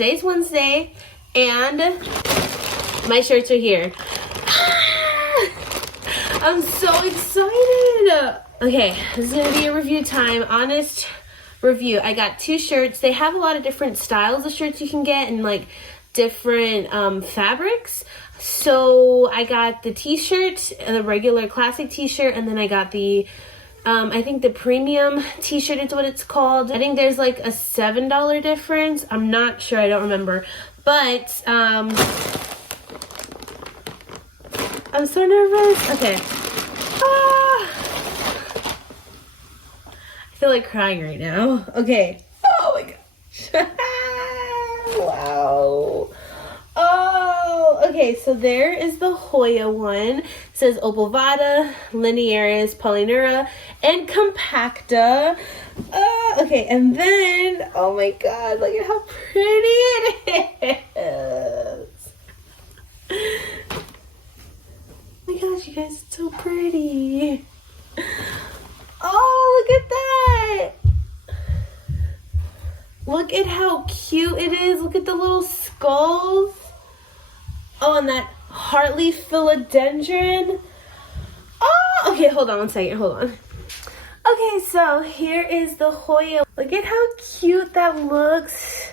today's Wednesday, and my shirts are here. I'm so excited. Okay, this is gonna be a review time, honest review. I got 2 shirts. They have a lot of different styles of shirts you can get and like different fabrics. So I got the t-shirt, the regular classic t-shirt, and then I got the I think the premium t-shirt is what it's called. I think there's like a $7 difference. I'm not sure, I don't remember. But I'm so nervous. Okay. I feel like crying right now. Okay. Oh my gosh. Wow. Oh, okay, so there is the Hoya one. It says Opalvada, Linearis, Polynura, and Compacta. Okay, and then, oh my god, look at how pretty it is. Oh my gosh, you guys, it's so pretty. Oh, look at that. Look at how cute it is. Look at the little skulls. Oh, and that heart leaf philodendron. Oh, okay, hold on one second, hold on. Okay, so here is the Hoya. Look at how cute that looks.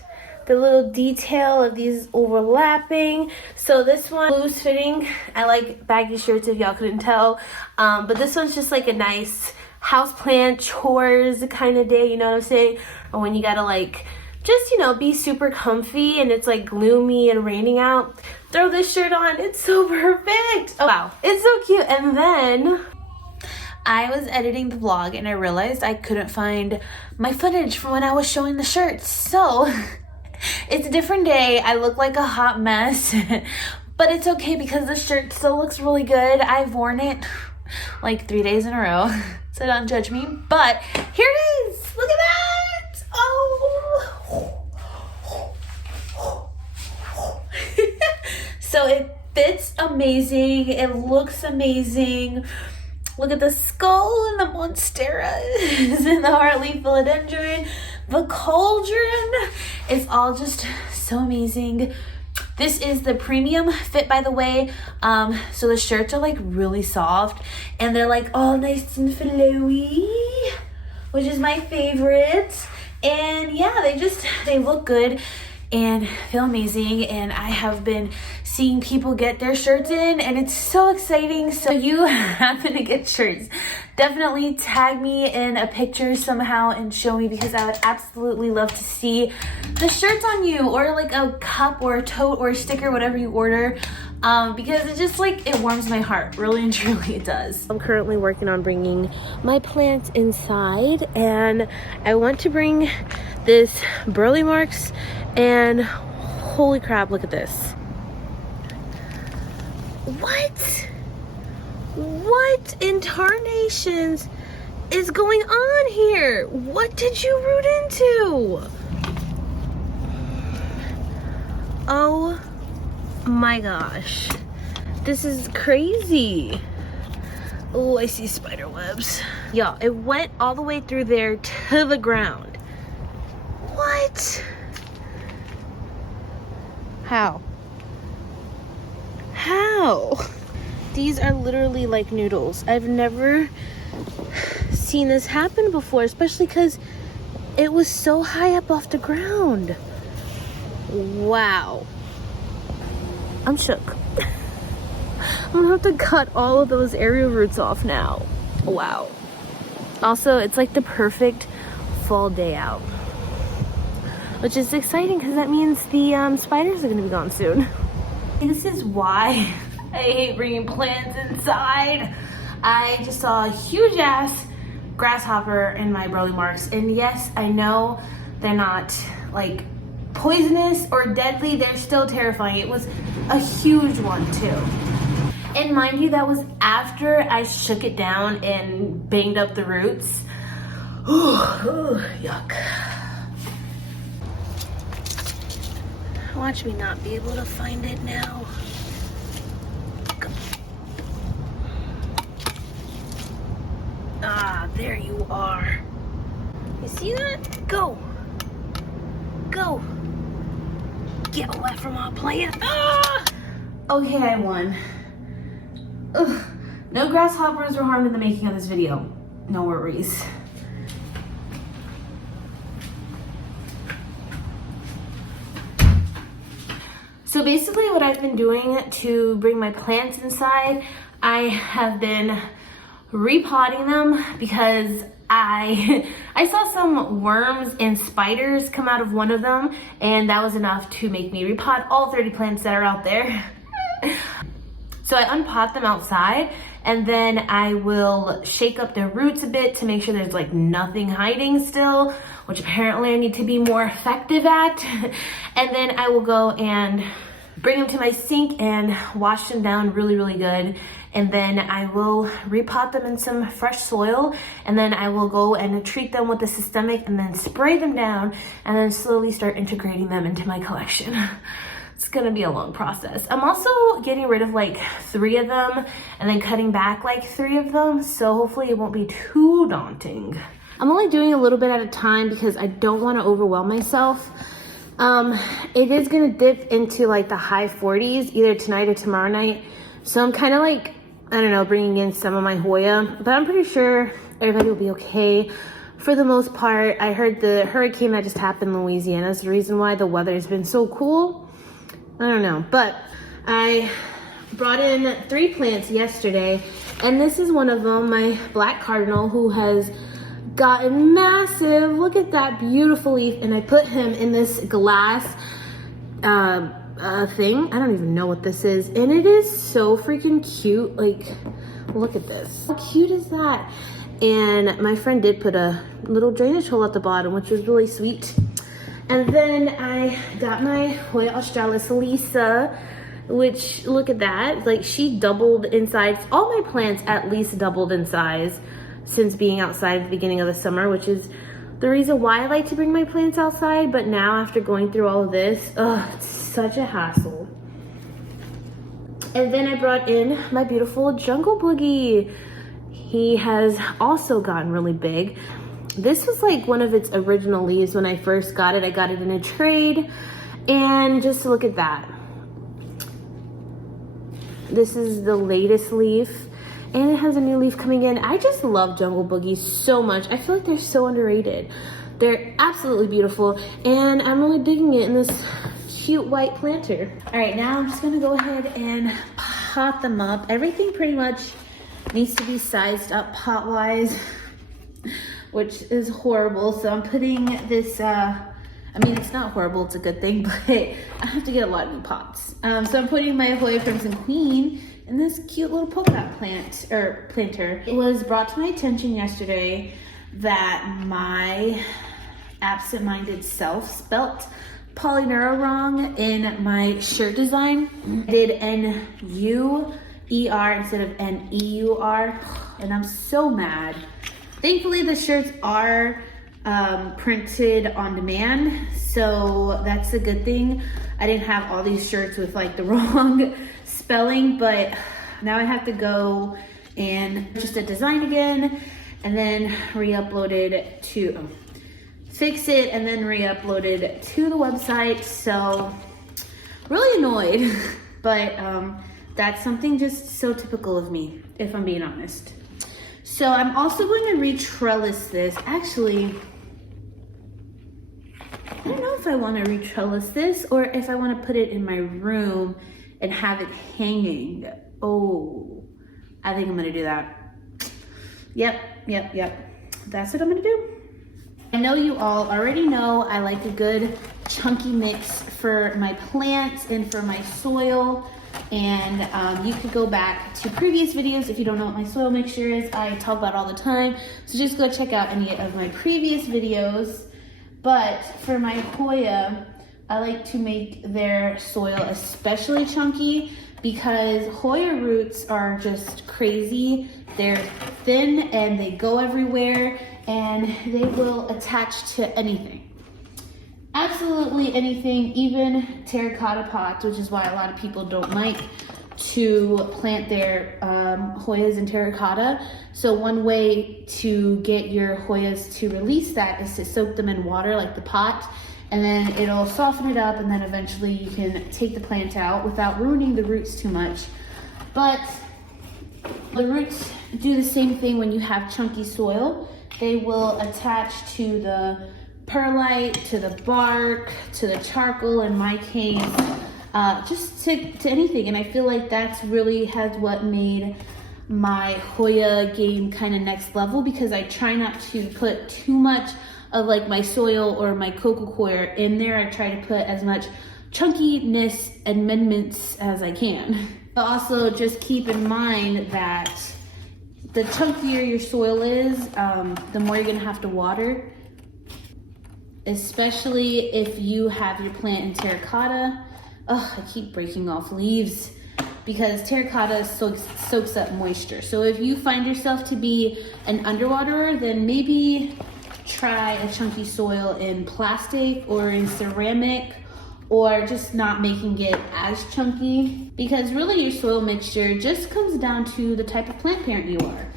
The little detail of these overlapping. So this one, loose fitting. I like baggy shirts if y'all couldn't tell. But this one's just like a nice houseplant chores kind of day, you know what I'm saying? Or when you gotta like, just, you know, be super comfy and it's like gloomy and raining out. Throw this shirt on, it's so perfect. Oh wow, it's so cute. And then I was editing the vlog and I realized I couldn't find my footage from when I was showing the shirts. So it's a different day. I look like a hot mess, but it's okay because the shirt still looks really good. I've worn it like 3 days in a row, so don't judge me. But here it is. Look at that. Oh. So it fits amazing. It looks amazing. Look at the skull and the monsteras and the heart leaf philodendron, the cauldron. It's all just so amazing. This is the premium fit, by the way. So the shirts are like really soft and they're like all nice and flowy, which is my favorite. And yeah, they look good and feel amazing. And I have been seeing people get their shirts in and it's so exciting. So if you happen to get shirts, definitely tag me in a picture somehow and show me, because I would absolutely love to see the shirts on you, or like a cup or a tote or a sticker, whatever you order, because it just like, it warms my heart, really and truly it does. I'm currently working on bringing my plants inside, and I want to bring this Burley Marks, and holy crap, look at this. What in tarnations is going on here? What did you root into? Oh my gosh. This is crazy. Oh, I see spider webs. Y'all, it went all the way through there to the ground. What? How? How? These are literally like noodles. I've never seen this happen before, especially because it was so high up off the ground. Wow. I'm shook. I'm gonna have to cut all of those area roots off now. Wow. Also, it's like the perfect fall day out, which is exciting because that means the spiders are gonna be gone soon. This is why I hate bringing plants inside. I just saw a huge ass grasshopper in my Burley Marks, and yes, I know they're not like poisonous or deadly, they're still terrifying. It was a huge one too. And mind you, that was after I shook it down and banged up the roots. Ooh, yuck. Watch me not be able to find it now. Ah, there you are. You see that? Go. Go. get away from my plant. Ah! Okay, I won. Ugh. No grasshoppers were harmed in the making of this video. No worries. So basically what I've been doing to bring my plants inside, I have been repotting them because I saw some worms and spiders come out of one of them, and that was enough to make me repot all 30 plants that are out there. So I unpot them outside, and then I will shake up their roots a bit to make sure there's like nothing hiding still, which apparently I need to be more effective at. And then I will go and bring them to my sink and wash them down really, really good. And then I will repot them in some fresh soil, and then I will go and treat them with the systemic and then spray them down and then slowly start integrating them into my collection. It's gonna be a long process. I'm also getting rid of like 3 of them and then cutting back like 3 of them, so hopefully it won't be too daunting. I'm only doing a little bit at a time because I don't want to overwhelm myself. It is gonna dip into like the high 40s either tonight or tomorrow night, so I'm kind of like, I don't know, bringing in some of my Hoya, but I'm pretty sure everybody will be okay for the most part. I heard the hurricane that just happened in Louisiana is the reason why the weather has been so cool. I don't know, but I brought in 3 plants yesterday, and this is one of them, my black cardinal, who has gotten massive. Look at that beautiful leaf, and I put him in this glass thing. I don't even know what this is, and it is so freaking cute. Like, look at this. How cute is that? And my friend did put a little drainage hole at the bottom, which was really sweet. And then I got my Hoya australis Lisa, which, look at that. Like, she doubled in size. All my plants at least doubled in size since being outside at the beginning of the summer, which is the reason why I like to bring my plants outside. But now, after going through all of this, it's such a hassle. And then I brought in my beautiful jungle boogie. He has also gotten really big. This was like one of its original leaves when I first got it. I got it in a trade, and just look at that. This is the latest leaf, and it has a new leaf coming in. I just love jungle boogies so much. I feel like they're so underrated. They're absolutely beautiful, and I'm really digging it in this cute white planter. All right, now I'm just gonna go ahead and pot them up. Everything pretty much needs to be sized up pot-wise, which is horrible. So I'm putting this, I mean, it's not horrible, it's a good thing, but I have to get a lot of new pots. So I'm putting my Hoya Crimson Queen in this cute little polka dot planter. It was brought to my attention yesterday that my absent-minded self spelt polyneuro wrong in my shirt design. I did N-U-E-R instead of N-E-U-R, and I'm so mad. Thankfully, the shirts are printed on demand, so that's a good thing. I didn't have all these shirts with like the wrong spelling, but now I have to go and just a design again, and then re-upload it to fix it, and then re-upload it to the website. So really annoyed, but that's something just so typical of me, if I'm being honest. So I'm also going to re-trellis this. Actually, I don't know if I want to re-trellis this or if I want to put it in my room and have it hanging. Oh, I think I'm going to do that. Yep. That's what I'm going to do. I know you all already know I like a good chunky mix for my plants and for my soil. And you could go back to previous videos if you don't know what my soil mixture is. I talk about it all the time, so just go check out any of my previous videos. But for my Hoya, I like to make their soil especially chunky because Hoya roots are just crazy. They're thin and they go everywhere, and they will attach to anything. Absolutely anything, even terracotta pots, which is why a lot of people don't like to plant their Hoyas in terracotta. So one way to get your Hoyas to release that is to soak them in water like the pot and then it'll soften it up, and then eventually you can take the plant out without ruining the roots too much. But the roots do the same thing when you have chunky soil. They will attach to the perlite, to the bark, to the charcoal in my case, just to anything. And I feel like that's really has what made my Hoya game kind of next level, because I try not to put too much of like my soil or my coco coir in there. I try to put as much chunkiness amendments as I can. But also just keep in mind that the chunkier your soil is, the more you're gonna have to water, especially if you have your plant in terracotta. Oh, I keep breaking off leaves because terracotta soaks up moisture. So if you find yourself to be an underwaterer, then maybe try a chunky soil in plastic or in ceramic, or just not making it as chunky, because really your soil mixture just comes down to the type of plant parent you are.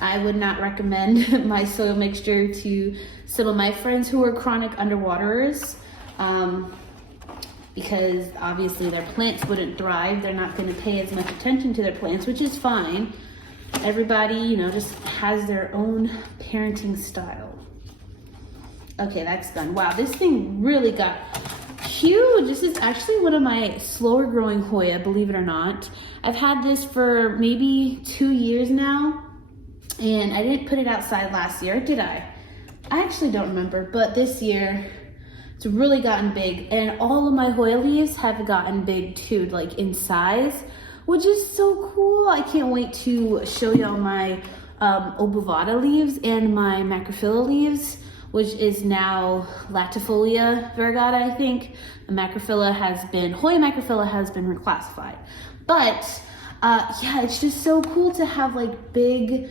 I would not recommend my soil mixture to some of my friends who are chronic underwaterers, because obviously their plants wouldn't thrive. They're not going to pay as much attention to their plants, which is fine. Everybody, you know, just has their own parenting style. Okay, that's done. Wow, this thing really got huge. This is actually one of my slower growing Hoya, believe it or not. I've had this for maybe 2 years now, and I didn't put it outside last year, did I? I actually don't remember, but this year it's really gotten big, and all of my Hoya leaves have gotten big too, like in size, which is so cool. I can't wait to show y'all my obovata leaves and my macrophylla leaves, which is now latifolia variegata, I think. The macrophylla has been, Hoya macrophylla has been reclassified. But yeah, it's just so cool to have like big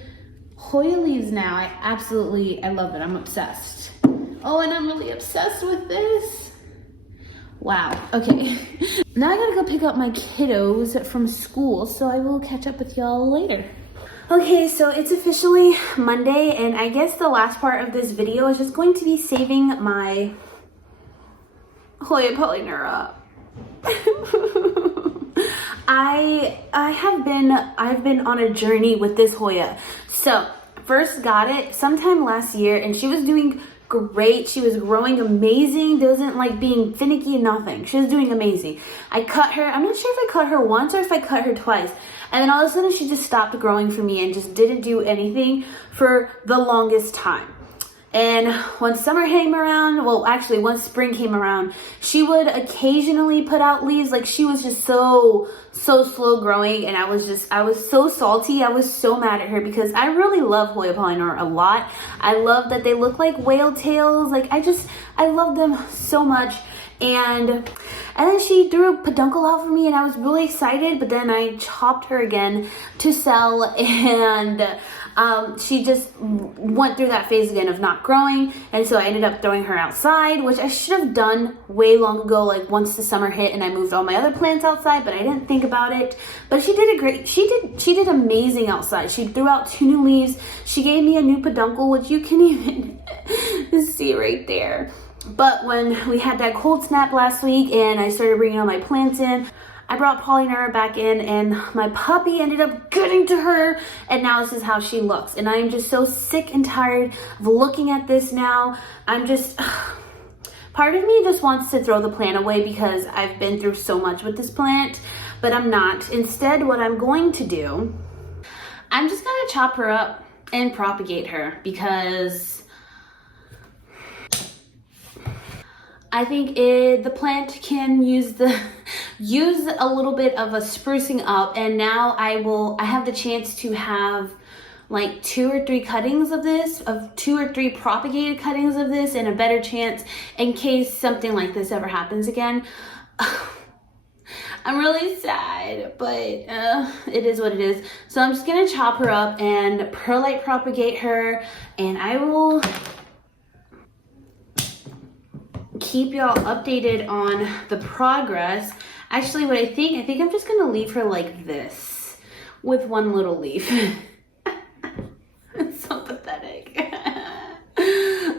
Hoya leaves now. I love it. I'm obsessed. Oh, and I'm really obsessed with this. Wow, okay. Now I gotta go pick up my kiddos from school, so I will catch up with y'all later. Okay, so it's officially Monday, and I guess the last part of this video is just going to be saving my Hoya polyneura. I've been on a journey with this Hoya. So first got it sometime last year, and she was doing great. She was growing amazing. Wasn't like being finicky, nothing. She was doing amazing. I cut her. I'm not sure if I cut her once or if I cut her twice. And then all of a sudden she just stopped growing for me and just didn't do anything for the longest time. And when summer came around, well, actually once spring came around, she would occasionally put out leaves. Like she was just so slow growing, and I was so salty. I was so mad at her because I really love Hoya polyneura a lot. I love that they look like whale tails. Like I love them so much. And then she threw a peduncle out for me, and I was really excited, but then I chopped her again to sell, and she just went through that phase again of not growing, and so I ended up throwing her outside, which I should have done way long ago, like once the summer hit and I moved all my other plants outside, but I didn't think about it. But she did amazing outside. She threw out 2 new leaves. She gave me a new peduncle, which you can even see right there. But when we had that cold snap last week and I started bringing all my plants in, I brought polyneura back in, and my puppy ended up getting to her, and now this is how she looks. And I am just so sick and tired of looking at this now. I'm just, part of me just wants to throw the plant away because I've been through so much with this plant, but I'm not. Instead, what I'm going to do, I'm just gonna chop her up and propagate her, because I think the plant can use a little bit of a sprucing up, and now I have the chance to have like 2 or 3 cuttings of this, of 2 or 3 propagated cuttings of this, and a better chance in case something like this ever happens again. I'm really sad, but it is what it is. So I'm just gonna chop her up and perlite propagate her, and I will keep y'all updated on the progress. Actually, what I think I'm just gonna leave her like this with 1 little leaf. It's so pathetic.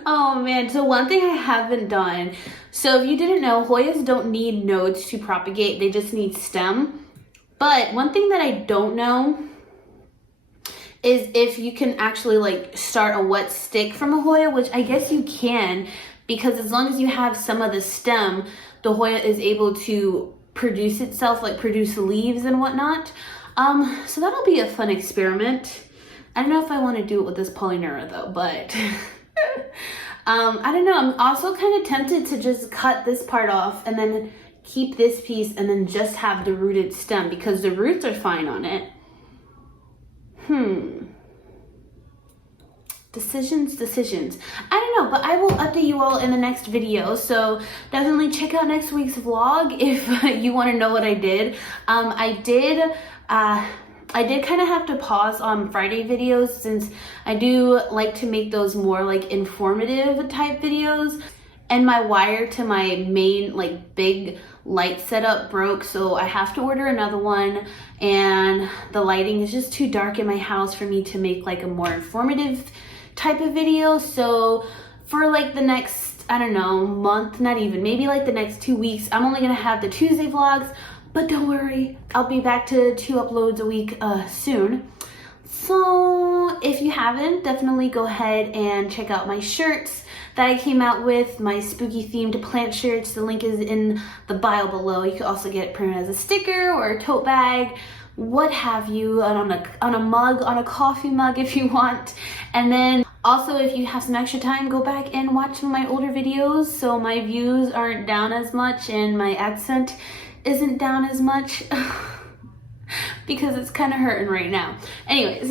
Oh man, so one thing I haven't done, So if you didn't know, Hoyas don't need nodes to propagate, they just need stem. But one thing that I don't know is if you can actually like start a wet stick from a Hoya, which I guess you can, because as long as you have some of the stem, the Hoya is able to produce itself, like produce leaves and whatnot. So that'll be a fun experiment. I don't know if I want to do it with this Polynera though, but I don't know. I'm also kind of tempted to just cut this part off and then keep this piece and then just have the rooted stem because the roots are fine on it. Decisions. I don't know, but I will update you all in the next video. So definitely check out next week's vlog if you want to know what I did. I did kind of have to pause on Friday videos since I do like to make those more like informative type videos. And my wire to my main like big light setup broke, so I have to order another one, and the lighting is just too dark in my house for me to make like a more informative type of video. So for like the next, I don't know, month, not even, maybe like the next 2 weeks, I'm only gonna have the Tuesday vlogs, but don't worry, I'll be back to 2 uploads a week soon. So if you haven't, definitely go ahead and check out my shirts that I came out with, my spooky themed plant shirts. The link is in the bio below. You can also get it printed as a sticker or a tote bag, what have you, on a mug, on a coffee mug if you want. And then also, if you have some extra time, go back and watch some of my older videos so my views aren't down as much and my accent isn't down as much because it's kind of hurting right now. Anyways,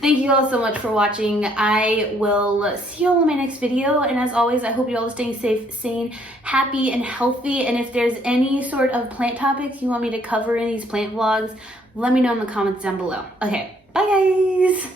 thank you all so much for watching. I will see you all in my next video, and as always, I hope you all are staying safe, sane, happy, and healthy. And if there's any sort of plant topics you want me to cover in these plant vlogs, let me know in the comments down below. Okay, bye guys!